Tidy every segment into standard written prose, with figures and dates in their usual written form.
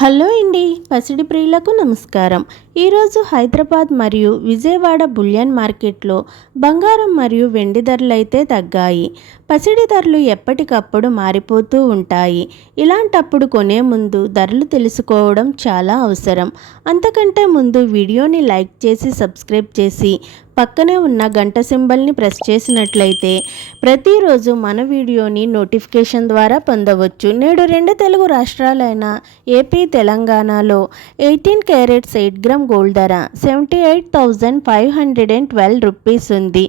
Hello అండి, పసిడి ప్రియులకు నమస్కారం. ఈరోజు హైదరాబాద్ మరియు విజయవాడ బులియన్ మార్కెట్లో బంగారం మరియు వెండి ధరలు అయితే తగ్గాయి. పసిడి ధరలు ఎప్పటికప్పుడు మారిపోతూ ఉంటాయి. ఇలాంటప్పుడు కొనే ముందు ధరలు తెలుసుకోవడం చాలా అవసరం. అంతకంటే ముందు వీడియోని లైక్ చేసి సబ్స్క్రైబ్ చేసి పక్కనే ఉన్న గంట సింబల్ని ప్రెస్ చేసినట్లయితే ప్రతిరోజు మన వీడియోని నోటిఫికేషన్ ద్వారా పొందవచ్చు. నేడు రెండు తెలుగు రాష్ట్రాలైన ఏపీ, తెలంగాణలో 18 క్యారెట్స్ 8 గ్రామ్ గోల్డ్ ధర 78,512 రూపీస్ ఉంది.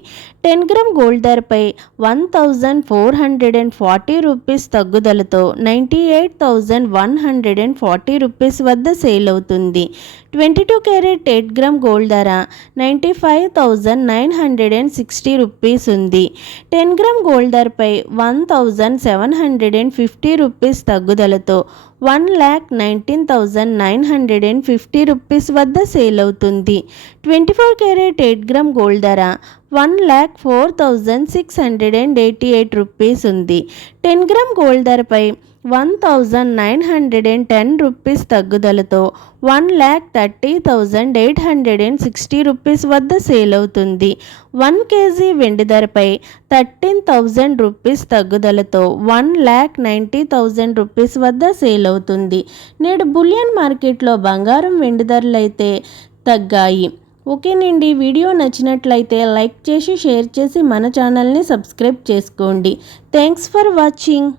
10 గ్రామ్ గోల్డ్ ధరపై 1,440 రూపీస్ తగ్గుదలతో 98,140 రూపీస్ వద్ద సేల్ అవుతుంది. 22 క్యారెట్ 8 గ్రామ్ గోల్డ్ ధర 95,960 రూపీస్ ఉంది. 10 గ్రామ్ గోల్డ్ ధరపై 1,750 రూపీస్ తగ్గుదలతో 1,19,950 రూపీస్ వద్ద సేల్ అవుతుంది. 24 క్యారెట్ 8 గ్రామ్ గోల్డ్ ధర 1,04,688 రూపీస్ ఉంది. 10 గ్రామ్ గోల్డ్ ధరపై 1,910 రూపీస్ తగ్గుదలతో 1,30,860 రూపీస్ వద్ద సేల్ అవుతుంది. 1 కేజీ వెండి ధరపై 13,000 రూపీస్ తగ్గుదలతో 1,90,000 రూపీస్ వద్ద సేల్ అవుతుంది. నేడు బులియన్ మార్కెట్లో బంగారం వెండి ధరలు అయితే తగ్గాయి. ఓకేనండి, వీడియో నచ్చినట్లయితే లైక్ చేసి షేర్ చేసి మన ఛానల్ని సబ్స్క్రైబ్ చేసుకోండి. Thanks for watching.